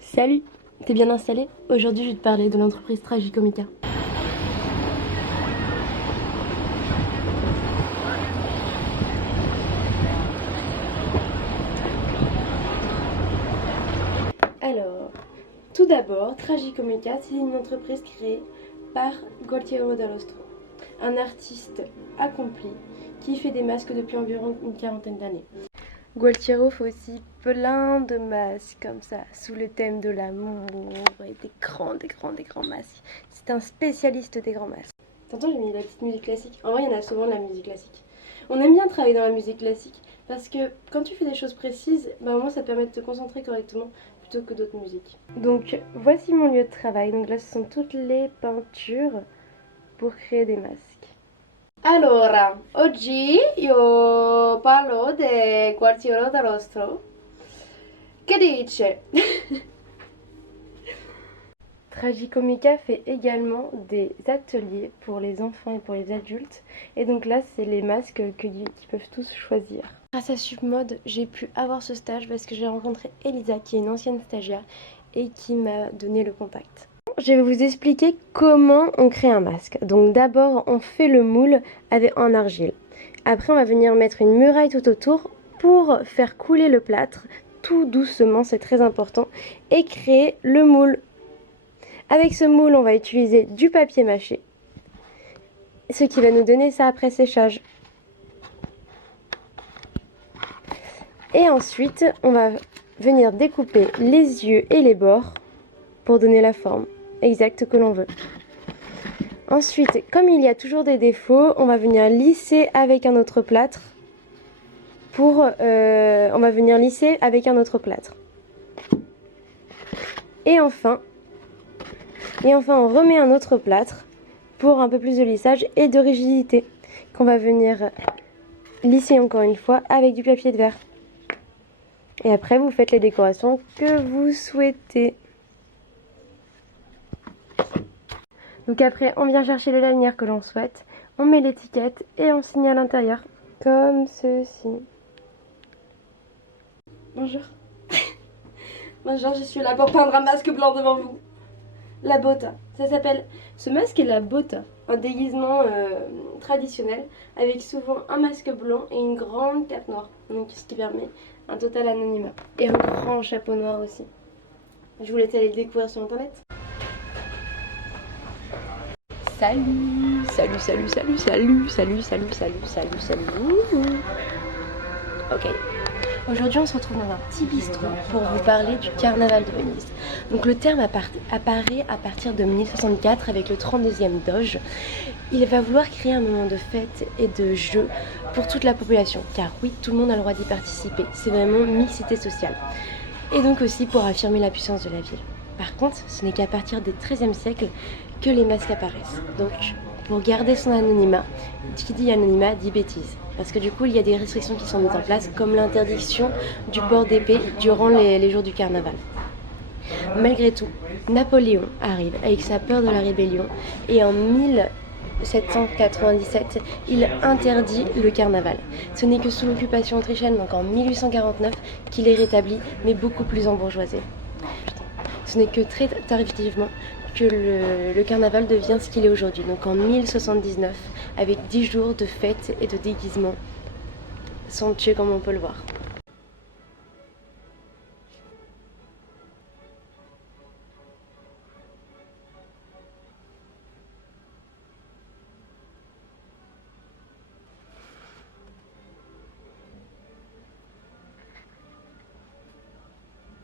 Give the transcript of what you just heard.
Salut, t'es bien installé? Aujourd'hui je vais te parler de l'entreprise Tragicomica. Alors, tout d'abord, Tragicomica, c'est une entreprise créée par Gualtiero Dall'Ostro, un artiste accompli qui fait des masques depuis environ une quarantaine d'années. Gualtiero fait aussi plein de masques comme ça, sous le thème de l'amour et des grands masques. C'est un spécialiste des grands masques. T'entends, j'ai mis la petite musique classique. En vrai, il y en a souvent de la musique classique. On aime bien travailler dans la musique classique parce que quand tu fais des choses précises, au moins ça te permet de te concentrer correctement plutôt que d'autres musiques. Donc voici mon lieu de travail. Donc là, ce sont toutes les peintures pour créer des masques. Allora, oggi io parlo di Quartiero Dall'Ostro. Che dice? Tragicomica fait également des ateliers pour les enfants et pour les adultes. Et donc là, c'est les masques qui peuvent tous choisir. Grâce à Submode, j'ai pu avoir ce stage parce que j'ai rencontré Elisa, qui est une ancienne stagiaire, et qui m'a donné le contact. Je vais vous expliquer comment on crée un masque. Donc d'abord, on fait le moule en argile. Après, on va venir mettre une muraille tout autour pour faire couler le plâtre, tout doucement, c'est très important, et créer le moule. Avec ce moule, on va utiliser du papier mâché, ce qui va nous donner ça après séchage. Et ensuite, on va venir découper les yeux et les bords pour donner la forme exacte que l'on veut. Ensuite, comme il y a toujours des défauts, on va venir lisser avec un autre plâtre. Et enfin, on remet un autre plâtre pour un peu plus de lissage et de rigidité, qu'on va venir lisser encore une fois avec du papier de verre. Et après, vous faites les décorations que vous souhaitez. Donc après, on vient chercher les lanières que l'on souhaite, on met l'étiquette et on signe à l'intérieur, comme ceci. Bonjour. Bonjour, je suis là pour peindre un masque blanc devant vous. La bota. Ce masque est la bota, un déguisement traditionnel avec souvent un masque blanc et une grande cape noire, donc ce qui permet un total anonymat. Et un grand chapeau noir aussi. Je vous laisse aller le découvrir sur internet. Salut. Ok. Aujourd'hui, on se retrouve dans un petit bistrot pour vous parler du carnaval de Venise. Donc le terme apparaît à partir de 1064 avec le 32e doge. Il va vouloir créer un moment de fête et de jeu pour toute la population, car oui, tout le monde a le droit d'y participer. C'est vraiment mixité sociale. Et donc aussi pour affirmer la puissance de la ville. Par contre, ce n'est qu'à partir du XIIIe siècle que les masques apparaissent. Donc, pour garder son anonymat, qui dit anonymat dit bêtise. Parce que du coup, il y a des restrictions qui sont mises en place, comme l'interdiction du port d'épée durant les jours du carnaval. Malgré tout, Napoléon arrive avec sa peur de la rébellion et en 1797, il interdit le carnaval. Ce n'est que sous l'occupation autrichienne, donc en 1849, qu'il est rétabli, mais beaucoup plus embourgeoisé. Ce n'est que très tardivement que le carnaval devient ce qu'il est aujourd'hui, donc en 1079, avec 10 jours de fêtes et de déguisements somptueux comme on peut le voir.